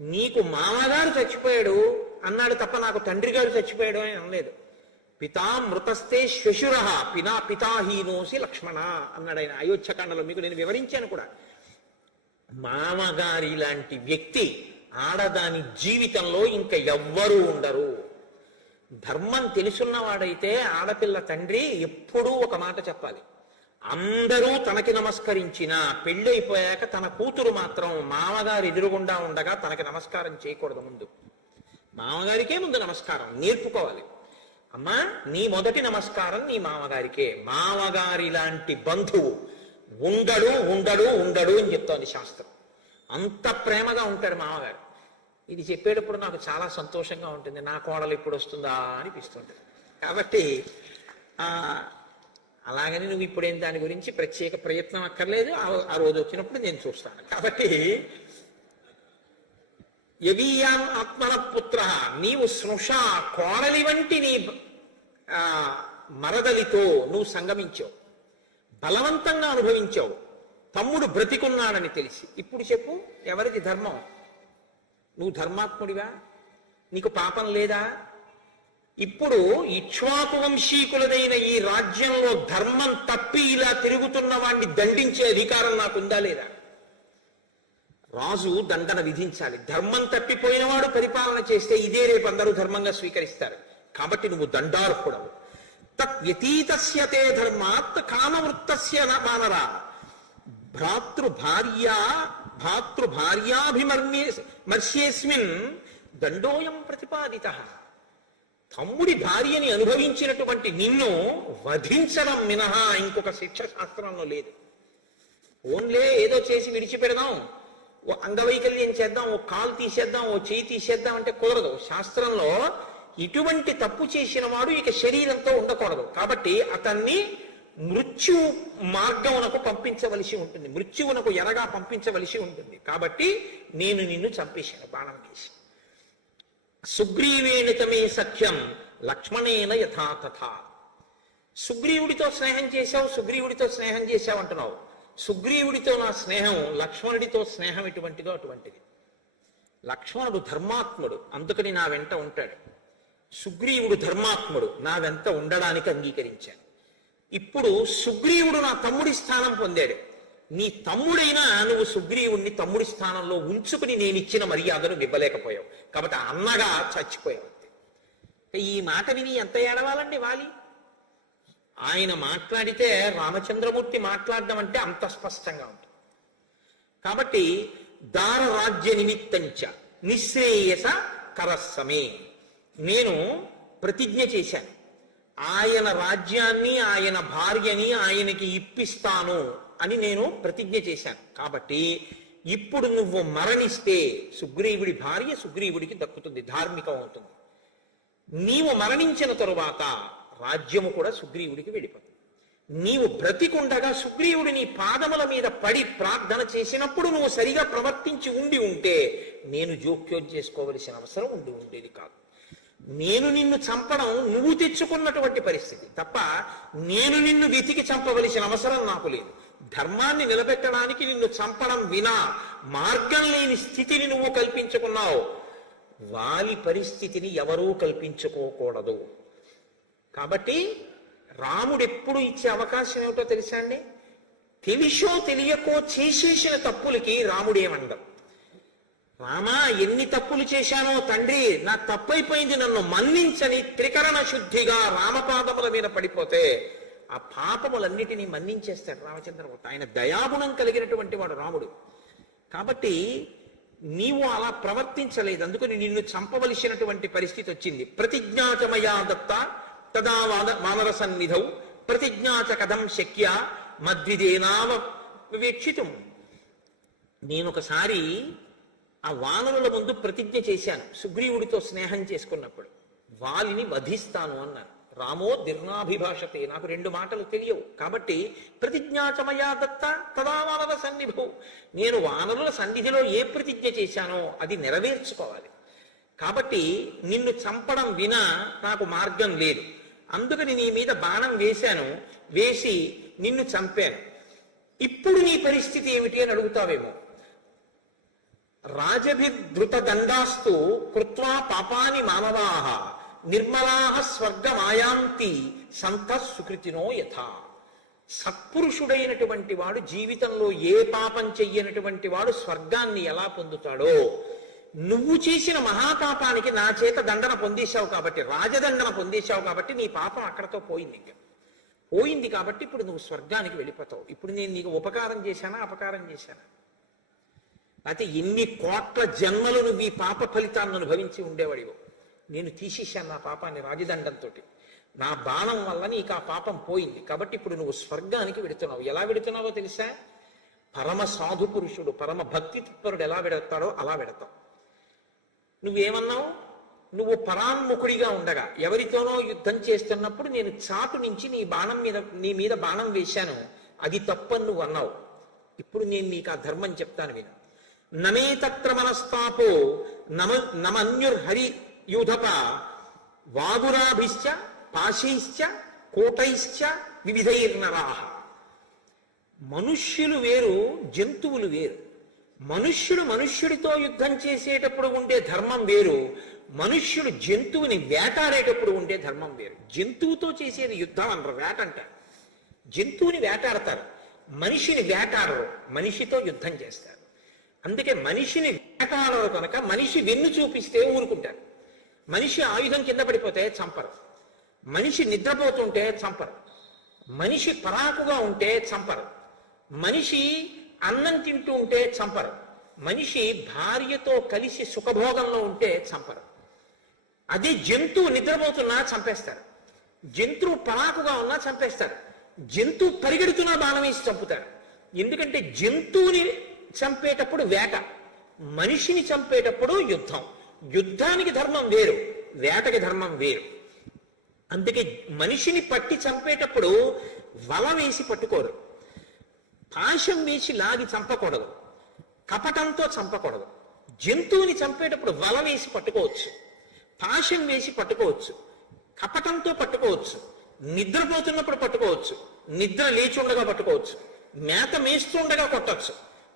నీకు మామగారు చచ్చిపోయాడు అన్నాడు తప్ప నాకు తండ్రి గారు చచ్చిపోయాడు అని అనలేదు. పితా మృతస్తే శ్వశుర పితాహీనోసి లక్ష్మణ అన్నాడు ఆయన అయోధ్యకాండలో. మీకు నేను వివరించాను కూడా. మామగారి లాంటి వ్యక్తి ఆడదాని జీవితంలో ఇంకా ఎవ్వరూ ఉండరు. ధర్మం తెలుసున్నవాడైతే ఆడపిల్ల తండ్రి ఎప్పుడూ ఒక మాట చెప్పాలి. అందరూ తనకి నమస్కరించిన పెళ్ళైపోయాక తన కూతురు మాత్రం మామగారు ఎదురుగుండా ఉండగా తనకి నమస్కారం చేయకూడదు. ముందు మామగారికే ముందు నమస్కారం నేర్పుకోవాలి. అమ్మా నీ మొదటి నమస్కారం నీ మామగారికే. మామగారి లాంటి బంధువు ఉండడు ఉండడు ఉండడు అని చెప్తోంది శాస్త్రం. అంత ప్రేమగా ఉంటాడు మామగారు. ఇది చెప్పేటప్పుడు నాకు చాలా సంతోషంగా ఉంటుంది. నా కోడలు ఎప్పుడు వస్తుందా అనిపిస్తుంటుంది. కాబట్టి అలాగని నువ్వు ఇప్పుడేం దాని గురించి ప్రత్యేక ప్రయత్నం అక్కర్లేదు. ఆ రోజు వచ్చినప్పుడు నేను చూస్తాను. కాబట్టి యవీయాం ఆత్మన పుత్ర, నీవు స్నుష కోడలి వంటి నీ మరదలితో నువ్వు సంగమించావు, బలవంతంగా అనుభవించావు. తమ్ముడు బ్రతికున్నాడని తెలిసి. ఇప్పుడు చెప్పు, ఎవరిది ధర్మం? నువ్వు ధర్మాత్ముడివా? నీకు పాపం లేదా? ఇప్పుడు ఇక్ష్వాకు వంశీకులదైన ఈ రాజ్యంలో ధర్మం తప్పి ఇలా తిరుగుతున్న వాడిని దండించే అధికారం నాకుందా లేదా? రాజు దండన విధించాలి. ధర్మం తప్పిపోయినవాడు పరిపాలన చేస్తే ఇదే రేపు అందరూ ధర్మంగా స్వీకరిస్తారు. కాబట్టి నువ్వు దండార్హుడవు. తత్ వ్యతీతస్య తే ధర్మాత్ కామవృత్తస్య మానరా భ్రాతృభార్యాభిమర్శ్యేస్మిన్ దండోయం ప్రతిపాదితః. తమ్ముడి భార్యని అనుభవించినటువంటి నిన్ను వధించడం మినహా ఇంకొక శిక్ష శాస్త్రంలో లేదు. ఓన్లే ఏదో చేసి విడిచిపెడదాం, ఓ అంగవైకల్యం చేద్దాం, ఓ కాలు తీసేద్దాం, ఓ చేయి తీసేద్దాం అంటే కుదరదు. శాస్త్రంలో ఇటువంటి తప్పు చేసిన వాడు ఇక శరీరంతో ఉండకూడదు. కాబట్టి అతన్ని మృత్యు మార్గమునకు పంపించవలసి ఉంటుంది, మృత్యువునకు ఎరగా పంపించవలసి ఉంటుంది. కాబట్టి నేను నిన్ను చంపేశాను బాణం వేసి. సుగ్రీవేణ తమే సఖ్యం లక్ష్మణేన యథాతథా. సుగ్రీవుడితో స్నేహం చేశావు అంటున్నావు. సుగ్రీవుడితో నా స్నేహం లక్ష్మణుడితో స్నేహం ఎటువంటిదో అటువంటిది. లక్ష్మణుడు ధర్మాత్ముడు, అందుకని నా వెంట ఉంటాడు. సుగ్రీవుడు ధర్మాత్ముడు, నా వెంట ఉండడానికి అంగీకరించాను. ఇప్పుడు సుగ్రీవుడు నా తమ్ముడి స్థానం పొందాడు. నీ తమ్ముడైనా నువ్వు సుగ్రీవుణ్ణి తమ్ముడి స్థానంలో ఉంచుకుని నేను ఇచ్చిన మర్యాదను ఇవ్వలేకపోయావు. కాబట్టి అన్నగా చచ్చిపోయావు అంతే. ఈ మాట విని ఎంత ఏడవాలండి వాలి. ఆయన మాట్లాడితే రామచంద్రమూర్తి మాట్లాడడం అంటే అంత స్పష్టంగా ఉంటుంది. కాబట్టి దార రాజ్య నిమిత్తంచ నిశ్రేయస కరస్సమే, నేను ప్రతిజ్ఞ చేశాను, ఆయన రాజ్యాన్ని ఆయన భార్యని ఆయనకి ఇప్పిస్తాను అని నేను ప్రతిజ్ఞ చేశాను. కాబట్టి ఇప్పుడు నువ్వు మరణిస్తే సుగ్రీవుడి భార్య సుగ్రీవుడికి దక్కుతుంది, ధార్మికం అవుతుంది. నీవు మరణించిన తరువాత రాజ్యము కూడా సుగ్రీవుడికి వెళ్ళిపోతుంది. నీవు బ్రతికుండగా సుగ్రీవుడి నీ పాదముల మీద పడి ప్రార్థన చేసినప్పుడు నువ్వు సరిగా ప్రవర్తించి ఉంటే నేను జోక్యం చేసుకోవలసిన అవసరం ఉండేది కాదు. నేను నిన్ను చంపడం నువ్వు తెచ్చుకున్నటువంటి పరిస్థితి తప్ప నేను నిన్ను వెతికి చంపవలసిన అవసరం నాకు లేదు. ధర్మాన్ని నిలబెట్టడానికి నిన్ను చంపడం వినా మార్గం లేని స్థితిని నువ్వు కల్పించుకున్నావు. వాలి పరిస్థితిని ఎవరూ కల్పించుకోకూడదు. కాబట్టి రాముడు ఎప్పుడు ఇచ్చే అవకాశం ఏమిటో తెలుసా అండి? తెలిసో తెలియకో చేసేసిన తప్పులకి రాముడేమండం, రామా ఎన్ని తప్పులు చేశానో తండ్రి, నా తప్పైపోయింది, నన్ను మన్నించని త్రికరణ శుద్ధిగా రామపాదముల మీద పడిపోతే ఆ పాపములన్నిటినీ మన్నించేస్తాడు రామచంద్రమూర్తి. ఆయన దయాగుణం కలిగినటువంటి వాడు రాముడు. కాబట్టి నీవు అలా ప్రవర్తించలేదు, అందుకని నిన్ను చంపవలసినటువంటి పరిస్థితి వచ్చింది. ప్రతిజ్ఞాచమయా దత్త తదా వానర సన్నిధౌ ప్రతిజ్ఞాచ కథం శక్య మద్విదేనావ వివేక్షితం. నేనొకసారి ఆ వానరుల ముందు ప్రతిజ్ఞ చేశాను, సుగ్రీవుడితో స్నేహం చేసుకున్నప్పుడు వాలిని వధిస్తాను అన్నాను. రామో దీర్ఘాభిభాషతే, నాకు రెండు మాటలు తెలియవు కాబట్టి ప్రతిజ్ఞాచమయా దత్త తదా వానర సన్నిధౌ, నేను వానరుల సన్నిధిలో ఏ ప్రతిజ్ఞ చేశానో అది నెరవేర్చుకోవాలి. కాబట్టి నిన్ను చంపడం వినా నాకు మార్గం లేదు. అందుకని నీ మీద బాణం వేశాను, వేసి నిన్ను చంపాను. ఇప్పుడు నీ పరిస్థితి ఏమిటి అని అడుగుతావేమో. రాజభిధృత దండాస్తు కృత్వా పాపాని మానవాః నిర్మలాః స్వర్గమాయాంతి సంతః సుకృతినో యథా. సత్పురుషుడైనటువంటి వాడు జీవితంలో ఏ పాపం చెయ్యనటువంటి వాడు స్వర్గాన్ని ఎలా పొందుతాడో, నువ్వు చేసిన మహాపాపానికి నా చేత దండన పొందేశావు కాబట్టి, రాజదండన పొందేశావు కాబట్టి నీ పాపం అక్కడతో పోయింది. పోయింది కాబట్టి ఇప్పుడు నువ్వు స్వర్గానికి వెళ్ళిపోతావు. ఇప్పుడు నేను నీకు ఉపకారం చేశానా అపకారం చేశానా? అయితే ఎన్ని కోట్ల జన్మలు నువ్వు ఈ పాప ఫలితాన్ని అనుభవించి ఉండేవాడివో. నేను తీసేశాను నా పాపాన్ని రాజదండంతో. నా బాణం వల్ల నీకు ఆ పాపం పోయింది కాబట్టి ఇప్పుడు నువ్వు స్వర్గానికి వెడుతున్నావు. ఎలా వెడుతున్నావో తెలుసా? పరమ సాధు పురుషుడు, పరమ భక్తి తత్పరుడు ఎలా వెడతాడో అలా వెడతావు. నువ్వేమన్నావు? నువ్వు పరాన్ముఖుడిగా ఉండగా ఎవరితోనో యుద్ధం చేస్తున్నప్పుడు నేను చాటు నుంచి నీ మీద బాణం వేశాను, అది తప్పని నువ్వు అన్నావు. ఇప్పుడు నేను నీకు ఆ ధర్మం చెప్తాను విను. నమే తత్ర మనస్తాపో నమన్యుర్హరి యూధప వాగురాభిశ్చ పాశైశ్చ కోటైశ్చ వివిధైర్నరాః. మనుష్యులు వేరు, జంతువులు వేరు. మనుష్యుడు మనుష్యుడితో యుద్ధం చేసేటప్పుడు ఉండే ధర్మం వేరు, మనుష్యుడు జంతువుని వేటాడేటప్పుడు ఉండే ధర్మం వేరు. జంతువుతో చేసేది యుద్ధం అనరు, వేట అంటారు. జంతువుని వేటాడతారు, మనిషిని వేటాడరు, మనిషితో యుద్ధం చేస్తారు. అందుకే మనిషిని వేటాడరు కనుక మనిషి వెన్ను చూపిస్తే ఊరుకుంటారు. మనిషి ఆయుధం కింద పడిపోతే చంపరు, మనిషి నిద్రపోతుంటే చంపరు, మనిషి పరాకుగా ఉంటే చంపరు, మనిషి అన్నం తింటూ ఉంటే చంపరు, మనిషి భార్యతో కలిసి సుఖభోగంలో ఉంటే చంపరు. అది జంతువు నిద్రపోతున్నా చంపేస్తారు, జంతువు పరాకుగా ఉన్నా చంపేస్తారు, జంతువు పరిగెడుతున్నా బాణం వేసి చంపుతారు. ఎందుకంటే జంతువుని చంపేటప్పుడు వేట, మనిషిని చంపేటప్పుడు యుద్ధం. యుద్ధానికి ధర్మం వేరు, వేటకి ధర్మం వేరు. అందుకే మనిషిని పట్టి చంపేటప్పుడు వల వేసి పట్టుకోరు, పాశం వేసి లాగి చంపకూడదు, కపటంతో చంపకూడదు. జంతువుని చంపేటప్పుడు వల వేసి పట్టుకోవచ్చు, పాశం వేసి పట్టుకోవచ్చు, కపటంతో పట్టుకోవచ్చు, నిద్రపోతున్నప్పుడు పట్టుకోవచ్చు, నిద్ర లేచి ఉండగా పట్టుకోవచ్చు, మేత మేస్తుండగా కొట్టచ్చు,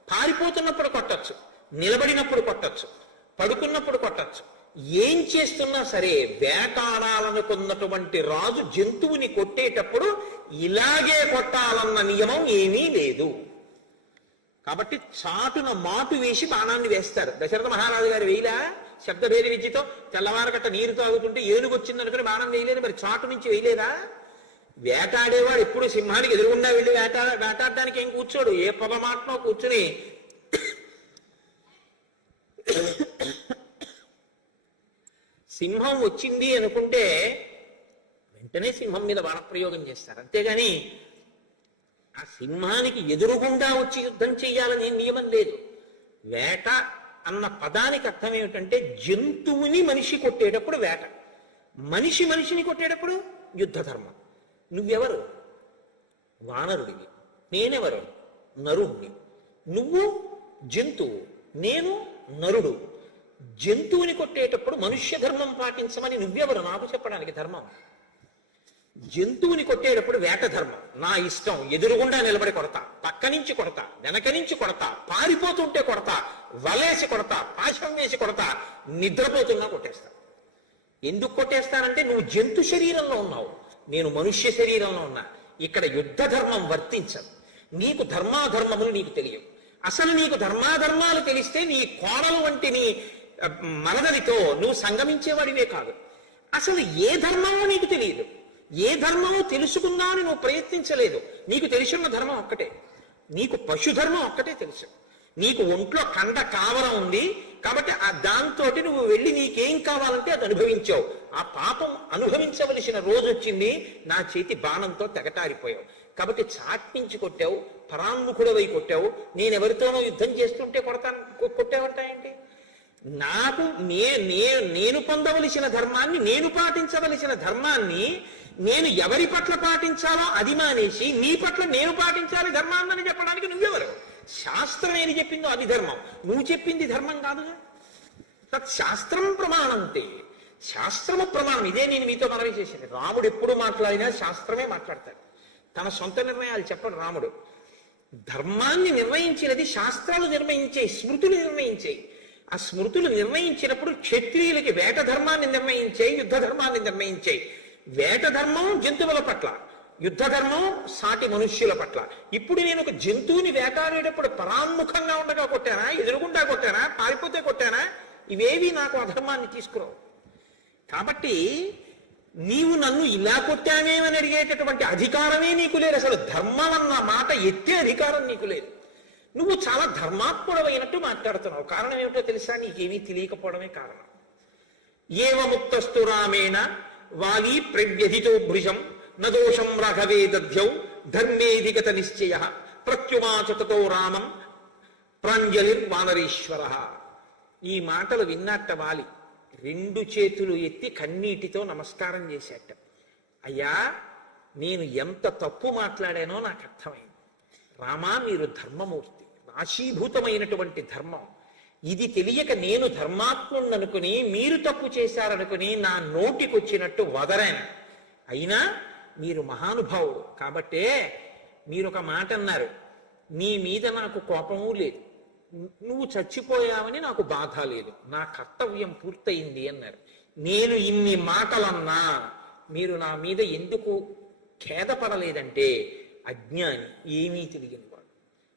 పారిపోతున్నప్పుడు కొట్టచ్చు, నిలబడినప్పుడు కొట్టచ్చు, పడుకున్నప్పుడు కొట్టచ్చు. ఏం చేస్తున్నా సరే వేటాడాలనుకున్నటువంటి రాజు జంతువుని కొట్టేటప్పుడు ఇలాగే కొట్టాలన్న నియమం ఏమీ లేదు. కాబట్టి చాటున మాటు వేసి బాణాన్ని వేస్తారు. దశరథ మహారాజు గారు వేయలా శబ్దభేద విద్యతో తెల్లవారగట్ట నీరు తాగుతుంటే ఏనుగు వచ్చిందనుకుని బాణం వేయలేదు, మరి చాటు నుంచి వేయలేదా? వేటాడేవాడు ఎప్పుడు సింహానికి ఎదురుగుండా వెళ్ళి వేటాడడానికి ఏం కూర్చోడు, ఏ పొలమాటలో కూర్చుని సింహం వచ్చింది అనుకుంటే వెంటనే సింహం మీద బాణప్రయోగం చేస్తారు. అంతేగాని ఆ సింహానికి ఎదురుగుండా వచ్చి యుద్ధం చెయ్యాలని నియమం లేదు. వేట అన్న పదానికి అర్థం ఏమిటంటే జంతువుని మనిషి కొట్టేటప్పుడు వేట, మనిషి మనిషిని కొట్టేటప్పుడు యుద్ధ ధర్మం. నువ్వెవరు? వానరుడివి, నేనెవరు? నరుణ్ణి. నువ్వు జంతువు, నేను నరుడు. జంతువుని కొట్టేటప్పుడు మనుష్య ధర్మం పాటించమని నువ్వెవరు నాకు చెప్పడానికి ధర్మం? జంతువుని కొట్టేటప్పుడు వేట ధర్మం. నా ఇష్టం, ఎదురుగుండా నిలబడి కొడతా, పక్క నుంచి కొడతా, వెనక నుంచి కొడతా, పారిపోతుంటే కొడతా, వలేసి కొడతా, పాశం వేసి కొడతా, నిద్రపోతున్నా కొట్టేస్తా. ఎందుకు కొట్టేస్తానంటే నువ్వు జంతు శరీరంలో ఉన్నావు, నేను మనుష్య శరీరంలో ఉన్నా. ఇక్కడ యుద్ధ ధర్మం వర్తించదు. నీకు ధర్మాధర్మములు నీకు తెలియవు. అసలు నీకు ధర్మాధర్మాలు తెలిస్తే నీ కోడలు వంటి నీ మరదలితో నువ్వు సంగమించేవాడివే కాదు. అసలు ఏ ధర్మమో నీకు తెలియదు, ఏ ధర్మమో తెలుసుకుందామని నువ్వు ప్రయత్నించలేదు. నీకు తెలిసిన ధర్మం ఒక్కటే, నీకు పశుధర్మం ఒక్కటే తెలుసు. నీకు ఒంట్లో కండ కావరం ఉంది కాబట్టి ఆ దాంతో నువ్వు వెళ్ళి నీకేం కావాలంటే అది అనుభవించావు. ఆ పాపం అనుభవించవలసిన రోజు వచ్చింది, నా చేతి బాణంతో తెగటారిపోయావు. కాబట్టి చాట్నించి కొట్టావు, పరాన్ముఖుడవై కొట్టావు. నేనెవరితోనో యుద్ధం చేస్తుంటే కొట్టావంటాయండి. నాకు నేను పొందవలసిన ధర్మాన్ని, నేను పాటించవలసిన ధర్మాన్ని నేను ఎవరి పట్ల పాటించాలో అది మానేసి నీ పట్ల నేను పాటించాలి ధర్మాన్ని చెప్పడానికి నువ్వెవరు? శాస్త్రం ఏది చెప్పిందో అది ధర్మం, నువ్వు చెప్పింది ధర్మం కాదుగా. తత్ శాస్త్రం ప్రమాణంతే, శాస్త్రము ప్రమాణం. ఇదే నేను మీతో మనవి చేసేది. రాముడు ఎప్పుడు మాట్లాడినా శాస్త్రమే మాట్లాడతాడు, తన సొంత నిర్ణయాలు చెప్పడు రాముడు. ధర్మాన్ని నిర్ణయించినది శాస్త్రాలు నిర్ణయించే, స్మృతులు నిర్ణయించాయి. ఆ స్మృతులు నిర్ణయించినప్పుడు క్షత్రియులకి వేట ధర్మాన్ని నిర్ణయించాయి, యుద్ధ ధర్మాన్ని నిర్ణయించాయి. వేట ధర్మం జంతువుల పట్ల, యుద్ధ ధర్మం సాటి మనుష్యుల పట్ల. ఇప్పుడు నేను ఒక జంతువుని వేటాడేటప్పుడు పరాన్ముఖంగా ఉండగా కొట్టానా, ఎదురుగుండా కొట్టానా, పారిపోతే కొట్టానా? ఇవేవి నాకు అధర్మాన్ని తీసుకురావు. కాబట్టి నీవు నన్ను ఇలా కొట్టానేమని అడిగేటటువంటి అధికారమే నీకు లేదు. అసలు ధర్మం అన్న మాట ఎత్తే అధికారం నీకు లేదు. నువ్వు చాలా ధర్మాత్ముడమైనట్టు మాట్లాడుతున్నావు. కారణం ఏమిటో తెలుసా? నీకేమీ తెలియకపోవడమే కారణం. ఏవముక్తస్తు రామేణ వాలి ప్రవ్యధితో భృశం నదోషం రాఘవే దధ్యౌ ధర్మేధిగత నిశ్చయ ప్రత్యుమాచ తతో రామం ప్రాంజలిర్వానరీశ్వర. ఈ మాటలు విన్నట్ట వాలి రెండు చేతులు ఎత్తి కన్నీటితో నమస్కారం చేసేట. అయ్యా, నేను ఎంత తప్పు మాట్లాడానో నాకు అర్థమైంది. రామా, మీరు ధర్మమూర్తి, రాశీభూతమైనటువంటి ధర్మం. ఇది తెలియక నేను ధర్మాత్ముడనుకుని మీరు తప్పు చేశారనుకుని నా నోటికొచ్చినట్టు వదరాను. అయినా మీరు మహానుభావుడు కాబట్టే మీరు ఒక మాట అన్నారు, నీ మీద నాకు కోపము లేదు, నువ్వు చచ్చిపోయావని నాకు బాధ లేదు, నా కర్తవ్యం పూర్తయింది అన్నారు. నేను ఇన్ని మాటలన్నా మీరు నా మీద ఎందుకు ఖేదపడలేదంటే అజ్ఞాని, ఏమీ తెలియని వాడు.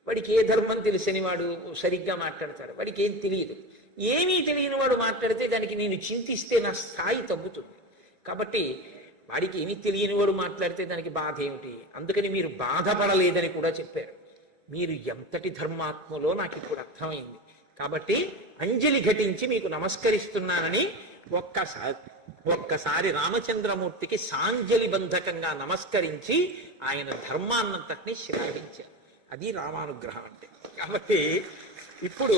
వాడికి ఏ ధర్మం తెలిసని వాడు సరిగ్గా మాట్లాడతాడు, వాడికి ఏం తెలియదు. ఏమీ తెలియని వాడు మాట్లాడితే దానికి నేను చింతిస్తే నా స్థాయి తగ్గుతుంది. కాబట్టి వాడికి ఏమీ తెలియని వాడు మాట్లాడితే దానికి బాధ ఏమిటి? అందుకని మీరు బాధపడలేదని కూడా చెప్పారు. మీరు ఎంతటి ధర్మాత్మలో నాకు ఇప్పుడు అర్థమైంది. కాబట్టి అంజలి ఘటించి మీకు నమస్కరిస్తున్నానని ఒక్కసారి రామచంద్రమూర్తికి సాంజలి బంధకంగా నమస్కరించి ఆయన ధర్మాన్నంతటినీ శ్లాఘించారు. అది రామానుగ్రహం అంటే. కాబట్టి ఇప్పుడు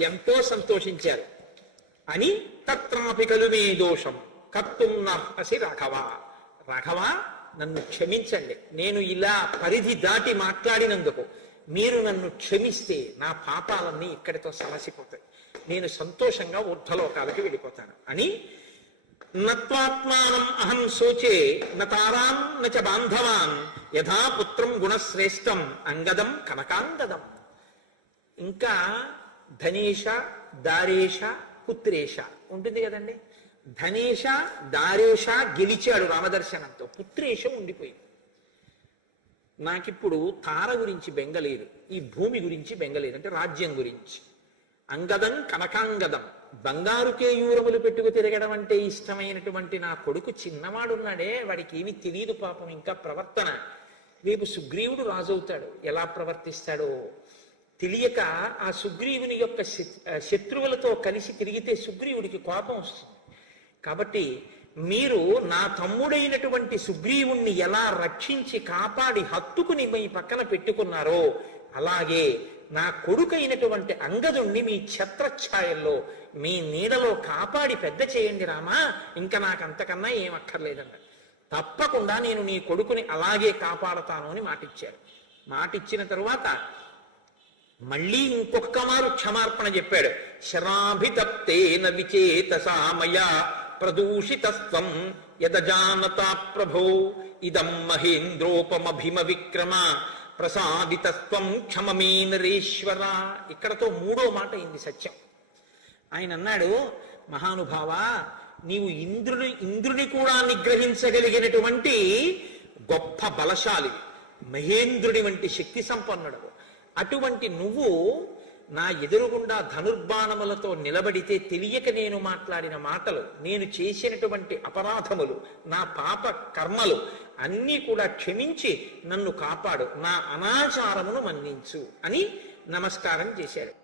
ఎంతో సంతోషించారు. అని తత్రాపి కలు మే దోషం కర్తుం నర్హసి రాఘవ. రాఘవ, నన్ను క్షమించండి. నేను ఇలా పరిధి దాటి మాట్లాడినందుకు మీరు నన్ను క్షమిస్తే నా పాపాలన్నీ ఇక్కడితో సమసిపోతాయి. నేను సంతోషంగా ఊర్ధ్వలోకాలకి వెళ్ళిపోతాను అని నత్వాత్మానం అహం శోచే నతారాం నచ బాంధవాన్ యథా పుత్రం గుణశ్రేష్టం అంగదం కనకాంగదం. ఇంకా ధనేష, దారేష, పుత్రేష ఉంటుంది కదండి. ధనేష, దారేష గెలిచాడు రామదర్శనంతో, పుత్రేషం ఉండిపోయింది. నాకిప్పుడు తార గురించి బెంగలేదు, ఈ భూమి గురించి బెంగలేదు, అంటే రాజ్యం గురించి. అంగదం కనకాంగదం, బంగారు కేయూరములు పెట్టుకు తిరగడం అంటే ఇష్టమైనటువంటి నా కొడుకు చిన్నవాడున్నాడే, వాడికి ఏమీ తెలియదు పాపం ఇంకా ప్రవర్తన. రేపు సుగ్రీవుడు రాజవుతాడు, ఎలా ప్రవర్తిస్తాడో తెలియక ఆ సుగ్రీవుని యొక్క శత్రువులతో కలిసి తిరిగితే సుగ్రీవుడికి కోపం వస్తుంది. కాబట్టి మీరు నా తమ్ముడైనటువంటి సుగ్రీవుణ్ణి ఎలా రక్షించి కాపాడి హత్తుకుని మీ పక్కన పెట్టుకున్నారో అలాగే నా కొడుకైనటువంటి అంగదుణ్ణి మీ ఛత్రఛాయల్లో మీ నీడలో కాపాడి పెద్ద చేయండి రామా, ఇంకా నాకు అంతకన్నా ఏం అక్కర్లేదన్న. తప్పకుండా నేను నీ కొడుకుని అలాగే కాపాడతాను అని మాటిచ్చారు. మాటిచ్చిన తరువాత మళ్ళీ ఇంకొక మారు క్షమార్పణ చెప్పాడు. శరాభితప్తేన విచేతసా మయా ప్రదూషితస్వం యదజానతా ప్రభో ఇదం మహేంద్రోపమభిమ విక్రమ ప్రసాదితస్వం క్షమమే నరేశ్వర. ఇక్కడతో మూడో మాట అయింది సత్యం. ఆయన అన్నాడు, మహానుభావ, నీవు ఇంద్రుని కూడా నిగ్రహించగలిగినటువంటి గొప్ప బలశాలి, మహేంద్రుడి వంటి శక్తి సంపన్నుడు. అటువంటి నువ్వు నా ఎదురుగుండా ధనుర్బాణములతో నిలబడితే తెలియక నేను మాట్లాడిన మాటలు, నేను చేసినటువంటి అపరాధములు, నా పాప కర్మలు అన్నీ కూడా క్షమించి నన్ను కాపాడు, నా అనాచారమును మన్నించు అని నమస్కారం చేశాడు.